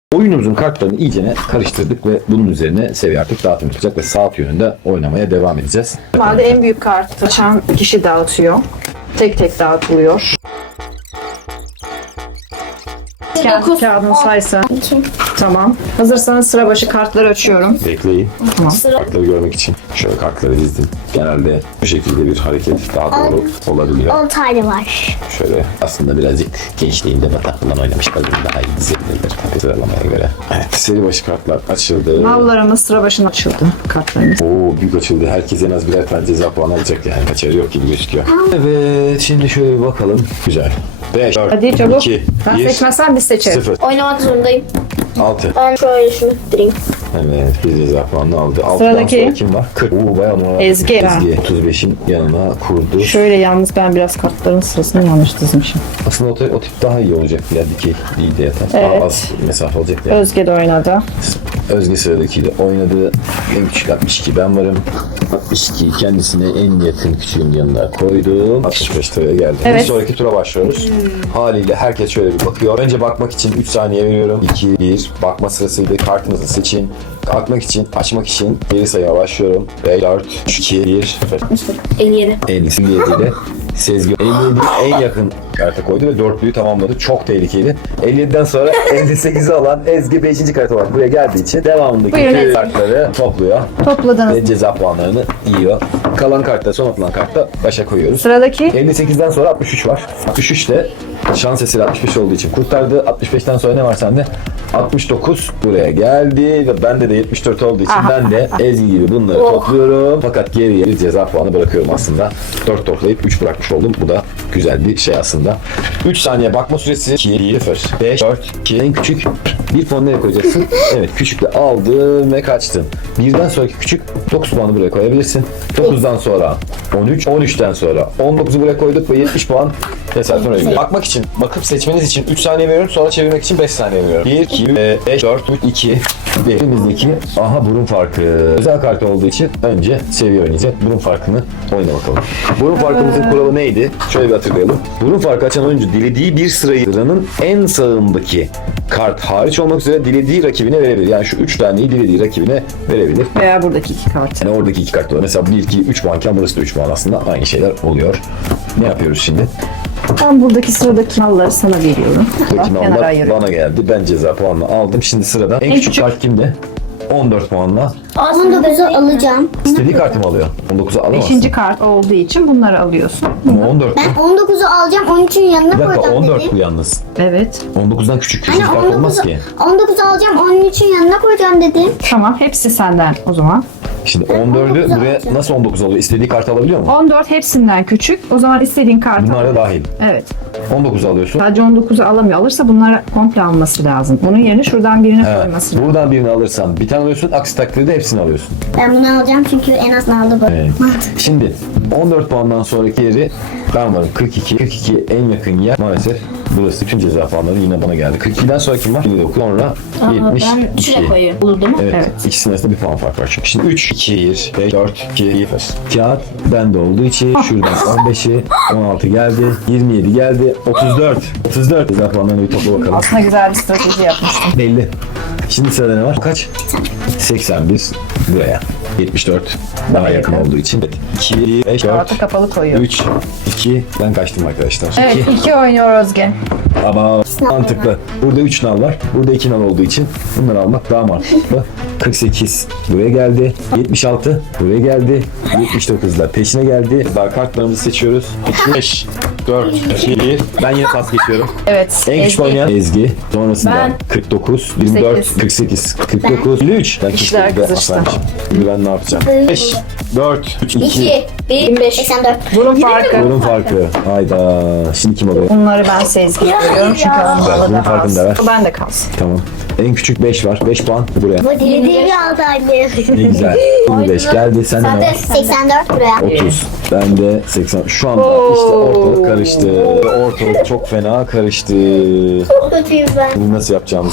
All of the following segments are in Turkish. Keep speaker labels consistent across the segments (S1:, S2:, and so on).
S1: Oyunumuzun kartlarını iyicene karıştırdık ve bunun üzerine seviye artık dağıtım yapacak ve saat yönünde oynamaya devam edeceğiz.
S2: Normalde en büyük kartı açan kişi dağıtıyor. Tek tek dağıtılıyor. Kağıdını saysa. Tamam. Hazırsanız sıra başı kartları açıyorum.
S1: Bekleyin.
S2: Tamam.
S1: Kartları görmek için şöyle kartları dizdim. Genelde bu şekilde bir hareket daha doğru olabiliyor.
S3: 10 tane var.
S1: Şöyle aslında birazcık gençliğimde bataklıdan oynamışlar. Daha iyi dizebilirler sıralamaya göre. Evet, seri başı kartlar açıldı.
S2: Nallarımız sıra başına açıldı kartlarımız.
S1: Oo, büyük açıldı. Herkes en az birer tane ceza puanı alacak yani. Kaçarı yok gibi gözüküyor. Evet, şimdi şöyle bir bakalım. Güzel. 5, 4,
S2: Hadi çabuk.
S1: 2,
S2: Ben
S1: 1,
S2: seçmezsem biz seçeriz.
S1: 0,
S3: Oynamak zorundayım.
S1: 6.
S3: Ben şöyle şunu tutturayım.
S1: Evet, bir ceza puanını aldı. 6'dan
S2: Sıradaki.
S1: sonra kim var? 40. Oo, bayağı numara.
S2: Ezgi.
S1: 35'in yanına kurdu.
S2: Şöyle yalnız ben biraz kartların sırasını yanlış dizmişim.
S1: Aslında o tip daha iyi olacak. Biraz dikey değil de yatar.
S2: Evet.
S1: Daha az mesafe olacak yani.
S2: Özge de oynadı.
S1: Özge sıradakiyle oynadı. En küçük 62 ben varım. 62 kendisine en yakın küçüğün yanına koydu. 65 liraya geldi.
S2: Evet.
S1: Bir sonraki tura başlıyoruz. Haliyle herkes şöyle bir bakıyor. Önce bakmak için 3 saniye veriyorum. 2, 1. Bakma sırasıyla kartınızı seçin. Bakmak için, açmak için geri sayıma başlıyorum. 5, 4, 3, 2, 1, 0.
S3: 57.
S1: 57 ile Sezgi 57 en yakın karta koydu ve dörtlüyü tamamladı. Çok tehlikeli. 57'den sonra 58'i alan Ezgi 5. karta var. Buraya geldiği için devamındaki
S2: Buyurun
S1: bütün
S2: Ezgi.
S1: kartları topluyor
S2: Topladınız.
S1: ve ceza puanlarını yiyor. Kalan kartta, son atılan kartta başa koyuyoruz.
S2: Sıradaki
S1: 58'den sonra 63 var. 63 de şans eseri 65 olduğu için kurtardı. 65'ten sonra ne var sende? 69 buraya geldi ve bende de 74 olduğu için ben de Ezgi gibi bunları topluyorum. Fakat geriye bir ceza puanı bırakıyorum aslında. 4 toplayıp 3 bırakmış oldum. Bu da güzel bir şey aslında. 3 saniye bakma süresi 2, 0, 5, 4, 2. En küçük bir puan nereye koyacaksın? Evet, küçükle aldın ve kaçtın. Birden sonraki küçük 9 puanı buraya koyabilirsin. 9'dan sonra 13, 13'ten sonra 19'u buraya koyduk ve 70 puan hesap oraya gidiyor. Bakmak için, bakıp seçmeniz için 3 saniye veriyorum, sonra çevirmek için 5 saniye veriyorum. 1, 2, 5, 4, 3, 2, 1. Elimizdeki burun farkı. Özel kart olduğu için önce seviye oynayacak. Burun farkını oyna bakalım. Burun farkımızın kuralı neydi? Şöyle bir hatırlayalım. Burun farkı açan oyuncu dilediği bir sıranın en sağındaki kart hariç olmak üzere dilediği rakibine verebilir. Yani şu 3 taneyi dilediği rakibine verebilir.
S2: veya buradaki iki kart.
S1: Yani oradaki 2 kart var. Mesela 1, 2, 3 puanken burası da 3 puan aslında. Aynı şeyler oluyor. Ne yapıyoruz şimdi?
S2: Ben buradaki sıradaki nalları sana veriyorum.
S1: Buradaki
S2: Kenara
S1: nallar
S2: ayırıyorum.
S1: bana geldi. Ben ceza puanını aldım. Şimdi sırada en küçük
S2: küçük.
S1: kart kimde? 14 puanla.
S3: 19'u alacağım.
S1: İstediği kartımı alıyor. 19'u alamazsın.
S2: 5. kart olduğu için bunları alıyorsun.
S1: Ama 14 bu.
S3: Ben 19'u alacağım. 13'ün yanına
S1: Bir dakika,
S3: koyacağım
S1: 14
S3: dedim.
S1: bu yalnız.
S2: Evet.
S1: 19'dan küçük.
S3: Hani
S1: Küçük kart olmaz ki.
S3: 19'u alacağım. 13'ün yanına koyacağım dedim.
S2: Tamam, hepsi senden o zaman.
S1: Şimdi 14'ü
S3: 19'u
S1: buraya
S3: alacağım.
S1: nasıl 19 alıyor? İstediği kartı alabiliyor mu?
S2: 14 hepsinden küçük. O zaman istediğin kartı
S1: Bunlar da
S2: al.
S1: dahil.
S2: Evet.
S1: 19 alıyorsun.
S2: Sadece 19'u alamıyor. Alırsa bunları komple alması lazım. Onun yerine şuradan birini koyması lazım.
S1: Buradan birini alırsan bir tane alıyorsun. Aksi takdirde hepsini alıyorsun.
S3: Ben bunu alacağım çünkü en az aldı bu.
S1: Evet. Şimdi 14 puandan sonraki yeri ben varım. 42. 42 en yakın yer maalesef burası. Bütün ceza puanları yine bana geldi. 42'den sonra kim var? 59. Sonra 72.
S3: Ben şuraya koyuyorum. Olur değil mi?
S1: Evet.
S2: Evet.
S1: İkisinin arasında bir puan fark var çünkü. Şimdi 3, 2, 1, 5, 4, 2, 1. Kağıt bende olduğu için şuradan 15'i, 16 geldi, 27 geldi, 34. 34. Ceza puanlarını bir topla bakalım.
S2: Aslında güzel bir strateji yapmıştım.
S1: 50. Şimdi sırada ne var? Kaç? 81 buraya. 74 daha yakın olduğu için. 2, 5, 4,
S2: Kartı kapalı koyuyor.
S1: 3, 2. Ben kaçtım arkadaşlar.
S2: Evet,
S1: 2.
S2: 2 oynuyor Özge.
S1: Ama mantıklı. Burada 3 nal var. Burada 2 nal olduğu için bunları almak daha mantıklı. 48 buraya geldi. 76 buraya geldi. 79 da peşine geldi. Daha kartlarımızı seçiyoruz. 5, 4, 2, 1. Ben yine pas geçiyorum.
S2: Evet.
S1: En küçük
S2: Ezgi.
S1: oynayan Ezgi. Sonrasında
S2: Ben.
S1: 49, 24, 48, 49, 53. Ben
S2: İşler
S1: kesinlikle
S2: kızıştı.
S1: atlamışım. Şimdi ben ne yapacağım? 5, 4, 3, 2.
S3: 2, 1, 25, 84.
S2: Burun farkı.
S1: Burun farkı. Hayda. Şimdi kim alıyor?
S2: Bunları ben Sezgi'ye veriyorum çünkü onun
S1: Bunun
S2: balı da
S1: farkını da ver.
S2: az. Ben de kalsın.
S1: Tamam. En küçük 5 var. 5 puan buraya.
S3: Bu dilediğimi aldı anne.
S1: Ne güzel. 25 geldi. Sen
S3: Sen
S1: ne
S3: de
S1: var?
S3: 84 buraya.
S1: 30. Ben de 80. Şu anda işte ortalık karıştı. Ortalık çok fena karıştı.
S3: Çok kötüyüm ben.
S1: Bunu nasıl yapacağımızı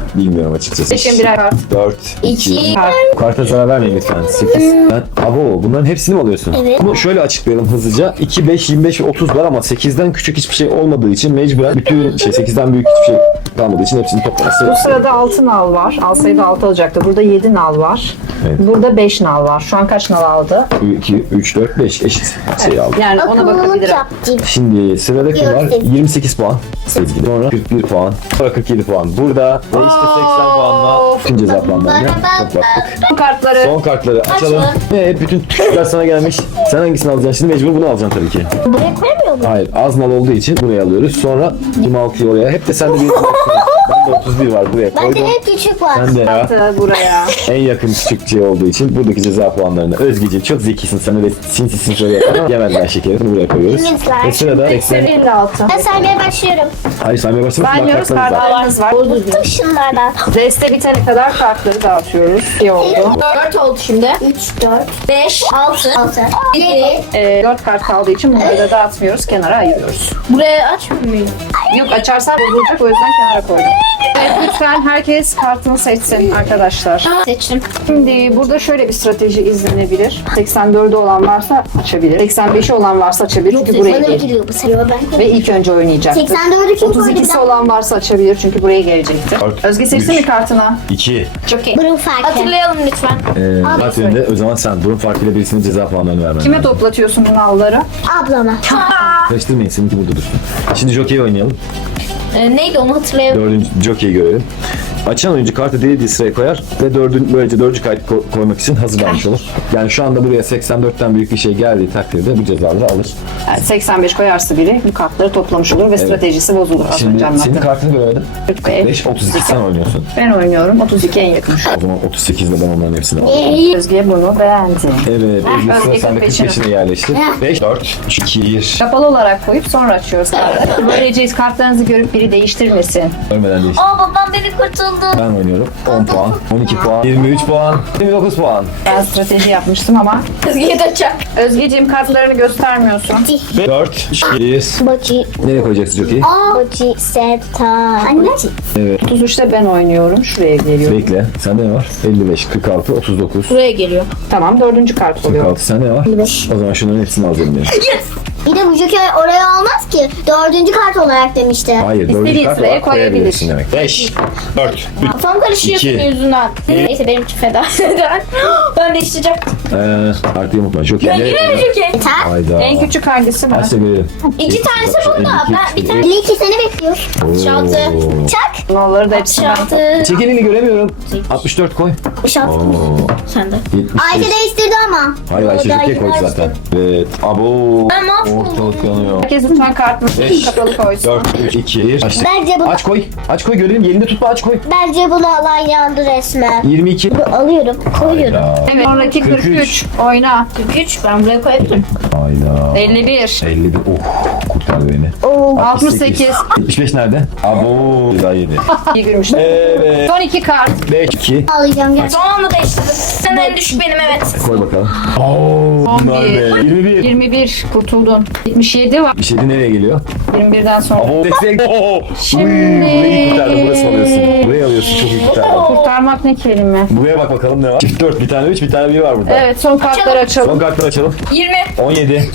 S1: bilmiyorum açıkçası.
S2: Seçin birer kart.
S1: 4, 2.
S3: İki.
S1: Karta zarar vermeyin lütfen. 8. Bunların hepsini mi alıyorsun?
S3: Evet.
S1: Bunu şöyle açıklayalım hızlıca. 2, 5, 25 ve 30 var ama 8'den küçük hiçbir şey olmadığı için mecburen bütün 8'den büyük hiçbir şey kalmadığı için hepsini toplaması.
S2: Bu sırada 6 nal var. Alsaydı 6 olacaktı. Burada 7 nal var.
S1: Evet.
S2: Burada 5 nal var. Şu an kaç nal aldı?
S1: 2, 3, 4, 5 eşit sayı aldı.
S2: Yani ona
S3: Akıllılık
S2: bakabilirim.
S3: yaptım.
S1: Şimdi sırada kim var? 28 puan. Sezgi. Sonra 41 puan. Sonra 47 puan. Burada ve işte 80 puanla bütün ceza puanlarını toplattık.
S2: Bu kartları
S1: Son kartları açalım. Ve bütün küçükler sana gelmiş. Sen hangisini alacaksın? Şimdi mecbur bunu alacaksın tabii ki.
S3: Buraya koyamıyor muyum?
S1: Hayır, az mal olduğu için buraya alıyoruz. Sonra 26'yı oraya. Hep de sende bir ben de 31 var buraya
S3: Bende
S1: koydum.
S3: hep küçük var.
S1: Sen de ya.
S2: buraya.
S1: En yakın küçükçe olduğu için buradaki ceza puanlarını Özgeciğim çok zekisin sana ve sinsisin şöyle yemezden şekeri bunu buraya koyuyoruz.
S3: Minzler.
S1: Ve sırada 80.
S2: 56.
S3: Ben saymaya başlıyorum.
S1: Hayır saymaya başlamak
S2: Saymıyoruz, kartlarımız var.
S3: Tüm şunlardan.
S2: Deste bitene kadar kartları dağıtıyoruz. İyi oldu.
S3: 4 oldu şimdi. 3, 4, 5, 6, 7.
S2: 4 kart kaldığı için bunları da dağıtmıyoruz. Kenara ayırıyoruz.
S3: Buraya açmıyor muyum?
S2: Yok, açarsan bozulacak, o yüzden kenara koydum. Evet, lütfen herkes kartını seçsin arkadaşlar.
S3: Seçtim.
S2: Şimdi burada şöyle bir strateji izlenebilir. 84'ü olan varsa açabilir. 85'i olan varsa açabilir çünkü buraya
S3: Bana
S2: gelecek.
S3: giriyor bu sefer. Ben
S2: Ve ilk önce oynayacaktır.
S3: 84'ü kim koydu?
S2: 32'si olan varsa açabilir çünkü buraya gelecektir.
S1: Dört,
S2: Özge seçsin
S1: üç.
S2: mi kartını?
S1: 2.
S3: Çok iyi. Burun farkı. Hatırlayalım lütfen.
S1: Zaten de o zaman sen durum farkıyla birisinin ceza puanlarını vermen
S2: Kime
S1: lazım.
S2: toplatıyorsun bu nalları?
S3: Ablama.
S1: Karıştırmayın seninki burada dursun. Şimdi jockey oynayalım.
S3: Neydi onu hatırlayalım.
S1: Dördüncü jockey'i görelim. Açan oyuncu kartı dilediği sıraya koyar ve böylece dördüncü kart koymak için hazırlanmış olur. Yani şu anda buraya 84'ten büyük bir şey geldiği takdirde bu cezaları alır.
S2: Yani 85 koyarsa biri bu kartları toplamış olur ve stratejisi bozulur. Az
S1: Şimdi
S2: önce
S1: senin
S2: anlattım.
S1: kartını göremedim.
S2: 45,
S1: 32 sen oynuyorsun.
S2: Ben oynuyorum. 32 en yakın.
S1: O zaman 38 ile ben onların hepsini alırım.
S2: Özge bunu beğendi.
S1: Evet, Özgür sıra
S2: Özge
S1: sende
S2: 45'ine.
S1: 45'ine yerleştir. 5, 4, 3, 2, 1.
S2: Kapalı olarak koyup sonra açıyoruz kartları. Böylece kartlarınızı görüp biri değiştirmesin.
S1: Ölmeden değiştir.
S3: Babam beni kurtuldu.
S1: Ben oynuyorum. 10 puan, 12 puan, 23 puan, 29 puan.
S2: Ben strateji yapmıştım ama.
S3: Kızgıya döneceğim.
S2: Özgeciğim kartlarını göstermiyorsun.
S1: 4, 3, 1.
S3: Boci.
S1: Nereye koyacaksın jockey'i?
S3: Boci. Seta. Anne.
S1: Evet.
S2: 33'te ben oynuyorum. Şuraya geliyorum.
S1: Bekle. Sende ne var? 55, 46, 39.
S3: Buraya geliyor.
S2: Tamam, 4. kart oluyor.
S1: 46 sende ne var?
S3: 55.
S1: O zaman şunların hepsini alacağım diyorum.
S3: Bir de bu joker oraya olmaz ki. 4. kart olarak demişti.
S1: Hayır,
S2: İstediğin
S1: 4. kart
S2: sıraya
S1: olarak
S2: koyabilir.
S1: koyabilirsin demek. 5, 4, 3.
S3: Kafam karışıyor
S1: İki.
S3: senin yüzünden. Neyse benim için feda. Ben değiştireceğim.
S1: Artık unutma. Jockey.
S3: Yine mi joker? Yeter.
S1: Hayda.
S2: En küçük hangisi bu?
S1: Aç da görelim.
S3: 2 tanesi bunda.
S1: 52,
S3: Ben bir tane. 52 seni bekliyor. 66.
S1: Oo.
S3: Çak.
S2: Nolları da hepsini ben
S3: 66.
S1: Çek elini göremiyorum. 64 koy.
S3: 66.
S1: Oo.
S3: Sen de.
S1: 75.
S3: Ayşe değiştirdi ama.
S1: Hayır Ayşe
S3: O da
S1: jockey koydu
S3: yine
S1: zaten. Evet. Abo.
S3: Ben mahvoldum.
S1: Ortalık yanıyor.
S2: Herkes lütfen kartını kapalı koysun.
S1: 4, 3, 2, 1.
S3: Bence bu,
S1: Aç koy. Aç koy görelim. Yerinde tutma aç koy.
S3: bence bunu alan yandı resmen.
S1: 22.
S3: Bu alıyorum. Koyuyorum.
S1: Hayda.
S2: Evet, sonraki 43. Oyna.
S3: 43 ben buraya koyabilirim.
S1: Hayda.
S2: 51.
S1: 51. Oh. Kurtardı beni.
S3: Oo.
S2: 68.
S1: 75 nerede? Abo. Daha 7.
S2: İyi gülmüştüm.
S1: Evet.
S2: Son 2 kart.
S1: 5, 2.
S3: Alacağım gel. Son anda değiştirdim. Sen en düşük benim evet.
S1: Koy bakalım. Oo. Bunlar
S2: 11.
S1: be. 21.
S2: 21 kurtuldun. 77 var.
S1: Bir şey nereye geliyor?
S2: 21'den sonra.
S1: Abo. Destek.
S2: Şimdi-
S1: Burayı kurtardın. Burası alıyorsun. Burayı alıyorsun. Çok iyi kurtardın.
S2: Kurtarmak ne kelime?
S1: Buraya bak bakalım ne var. Çift 4. Bir tane 3. Bir tane 1 var burada.
S2: Evet, son kartları açalım.
S1: Son kartları açalım.
S3: 20.
S1: 17.
S3: Yes.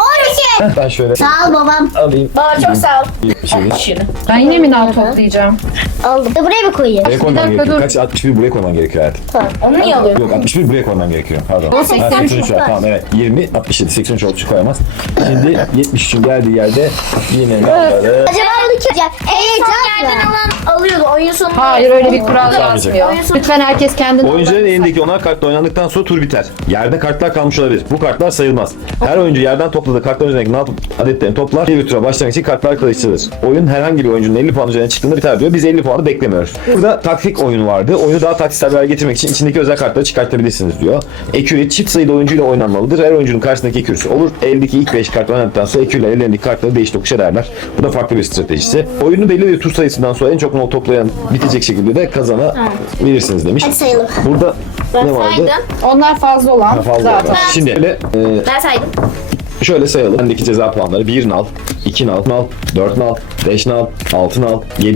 S3: 12.
S1: Ben şöyle
S3: Sağ ol babam.
S1: alayım.
S3: Baba çok sağ ol.
S1: 77.
S2: Ben yine mi nal toplayacağım?
S3: Aldım. Buraya mı koyayım?
S1: Buraya koyman
S2: dakika,
S1: gerekiyor.
S2: dur.
S1: Kaç? 61 buraya koyman gerekiyor hayatım.
S3: Onu niye alıyorum?
S1: Yok 61 buraya koyman gerekiyor. Pardon.
S2: O 83
S1: Ha, 83 var. Tamam evet. 20, 67, 83 olduğu için koyamaz. Şimdi 73'ün geldiği yerde yine ne yapalım?
S3: Acaba bunu kim yapacak? Evet yerden alan alıyordu oyun sonunda.
S2: Hayır, öyle bir kural
S1: Olmayacak.
S2: yazmıyor. Lütfen herkes kendini...
S1: Oyuncuların elindeki onar kartla oynandıktan sonra tur biter. Yerde kartlar kalmış olabilir. Bu kartlar sayılmaz. Her oyuncu yerden topladığı kartların üzerindeki nal adetlerini toplar. Bir tura başlangıç için kartlar karıştırılır. Oyun herhangi bir oyuncunun 50 puan üzerine çıktığında biter diyor. Biz 50 puanı beklemiyoruz. Burada taktik oyunu vardı. Oyunu daha taktiksel bir hale getirmek için içindeki özel kartları çıkartabilirsiniz diyor. Ekürü çift sayıda oyuncuyla oynanmalıdır. Her oyuncunun karşısındaki ekürüsü olur. Eldeki ilk 5 kart oynadıktan sonra ekürler ellerindeki kartları değiş tokuş ederler. Bu da farklı bir stratejisi. Oyunu belli bir tur sayısından sonra en çok nol toplayan bitecek şekilde de kazanabilirsiniz demiş.
S3: Hadi sayalım.
S1: Burada ne vardı?
S2: Onlar fazla olan
S1: Fazla
S2: zaten.
S1: var. Şimdi
S3: Ben saydım.
S1: şöyle sayalım. Bendeki ceza puanları 1 nal, 2 nal, 4 nal, 5 nal, 6 nal, 7,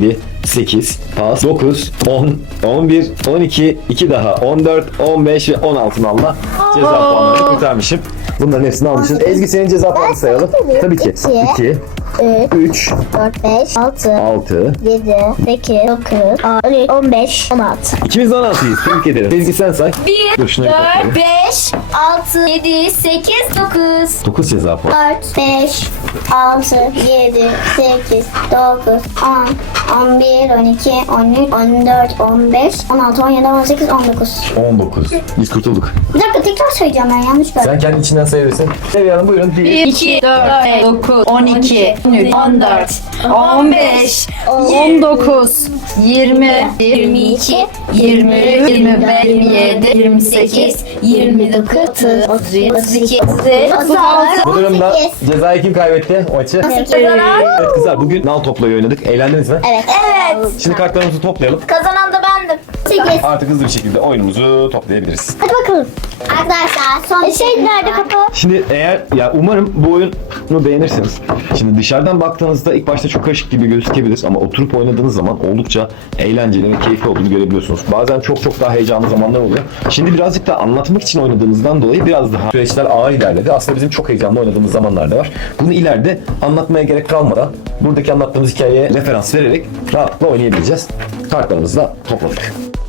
S1: 8, pas, 9, 10, 11, 12, 2 daha, 14, 15 ve 16 nalla ceza puanlarını kurtarmışım. Bunların hepsini almışız. Ezgi senin ceza puanını sayalım. Tabii ki. 2, 3,
S3: 4, 5, 6,
S1: 6.
S3: 7, 8, 9, 15, 16.
S1: İkimiz de 16'yız. Tebrik ederim. Ezgi sen say.
S3: 1,
S1: Dur, şuna bir
S3: 4,
S1: bakalım.
S3: 5, 6, 7, 8, 9.
S1: 9 ceza puanı.
S3: 4, 5, 6, 7, 8, 9, 10, 11, 12, 13, 14, 15, 16, 17, 18, 19.
S1: 19. Biz kurtulduk.
S3: Bir dakika tekrar söyleyeceğim ben yanlış böyle.
S1: Sen kendi içinden sayabilirsin. Seviye Hanım buyurun. 1,
S2: 2, 4, 9, 12, 13, 14, 15, 19, 20,
S3: 22,
S2: 23, 25, 27, 28,
S3: 29, 30,
S2: 32,
S3: 36.
S1: Bu durumda cezayı kim kaybetti o maçı?
S3: Kazanan?
S1: Evet kızlar bugün nal toplayı oynadık. Eğlendiniz mi?
S3: Evet. Evet.
S1: Şimdi kartlarımızı toplayalım.
S3: Kazanan da bendim. 8.
S1: Artık hızlı bir şekilde oyunumuzu toplayabiliriz.
S3: Hadi bakalım. Arkadaşlar son şey nerede kapı?
S1: Şimdi eğer ya umarım bu oyunu beğenirsiniz. Şimdi dışarıdan baktığınızda ilk başta çok karışık gibi gözükebilir ama oturup oynadığınız zaman oldukça eğlenceli ve keyifli olduğunu görebiliyorsunuz. Bazen çok daha heyecanlı zamanlar oluyor. Şimdi birazcık da anlatmak için oynadığımızdan dolayı biraz daha süreçler ağır ilerledi. Aslında bizim çok heyecanlı oynadığımız zamanlar da var. Bunu ileride anlatmaya gerek kalmadan buradaki anlattığımız hikayeye referans vererek rahatlıkla oynayabileceğiz. Kartlarımızı da topladık.